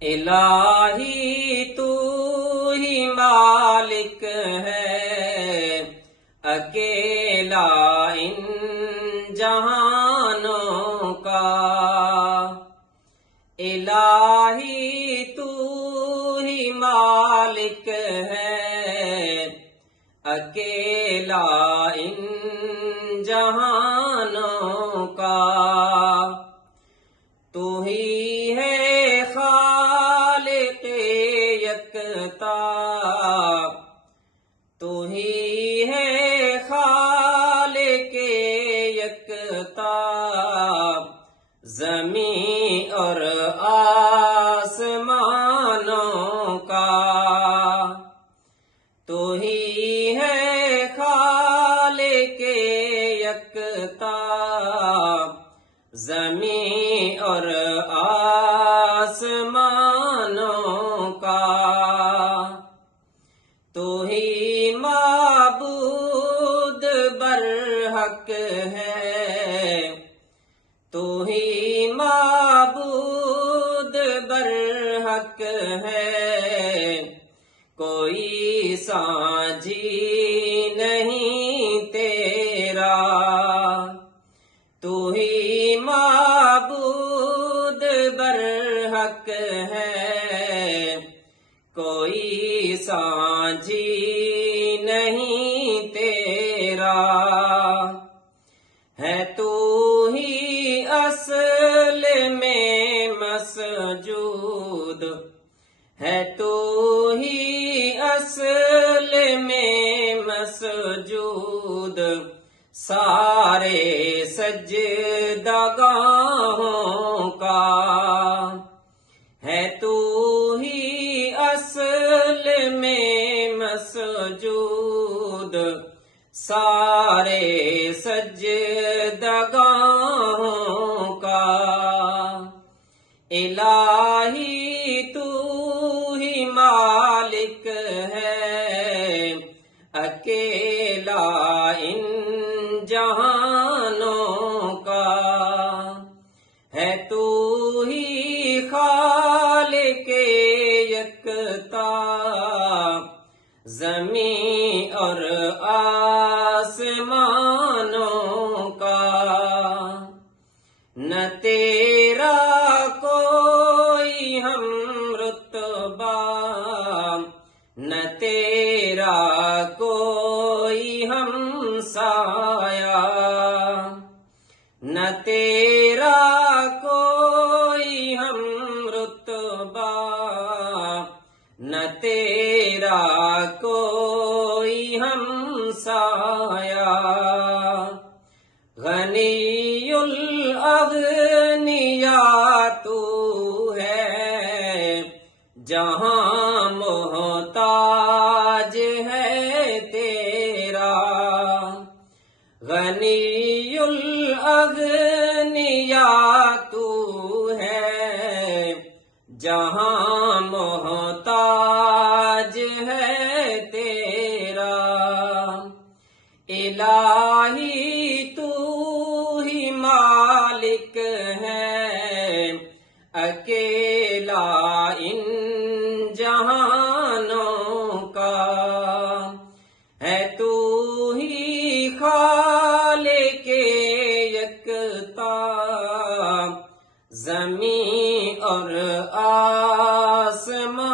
الہی تو ہی مالک ہے اکیلا ان جہانوں کا۔ الہی تو ہی مالک ہے اکیلا ان جہانوں کا۔ تو ہی ہے خالق یکتا، تو ہی ہے خالق یکتا، زمین اور آسمانوں کا۔ تو ہی ہے خالق یکتا، زمین اور آسمانوں کا۔ تو ہی معبود برحق ہے، تو ہی معبود برحق ہے، کوئی سانجھی نہیں تیرا۔ تو ہی معبود برحق ہے، کوئی سانجھی نہیں تیرا۔ ہے تو ہی اصل میں مسجود، ہے تو ہی اصل میں مسجود، سارے سجدگاہوں کا۔ ہے تو ہی اصل میں مسجود، سارے سجدگاہوں کا۔ الہی تو ہی مالک ہے اکیلا ان جہانوں کا۔ ہے تو ہی خالق یکتا، زمین اور آسمانوں کا۔ نہ تیرا کوئی ہم رتبہ، نہ تیرا کوئی ہم سایہ، نہ تیرا کوئی ہم رتبہ، نہ تیرا کوئی ہم سایہ۔ غنی الاغنیاء تو ہے، جہاں محتاج ہے تیرا۔ غنی الاغنیاء تو ہے، جہاں محتاج ہے تیرا۔ الہی تو ہی مالک ہے اکیلا ان جہانوں کا۔ ہے تو ہی خالق یکتا، زمین اور آسمان